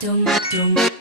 dum dum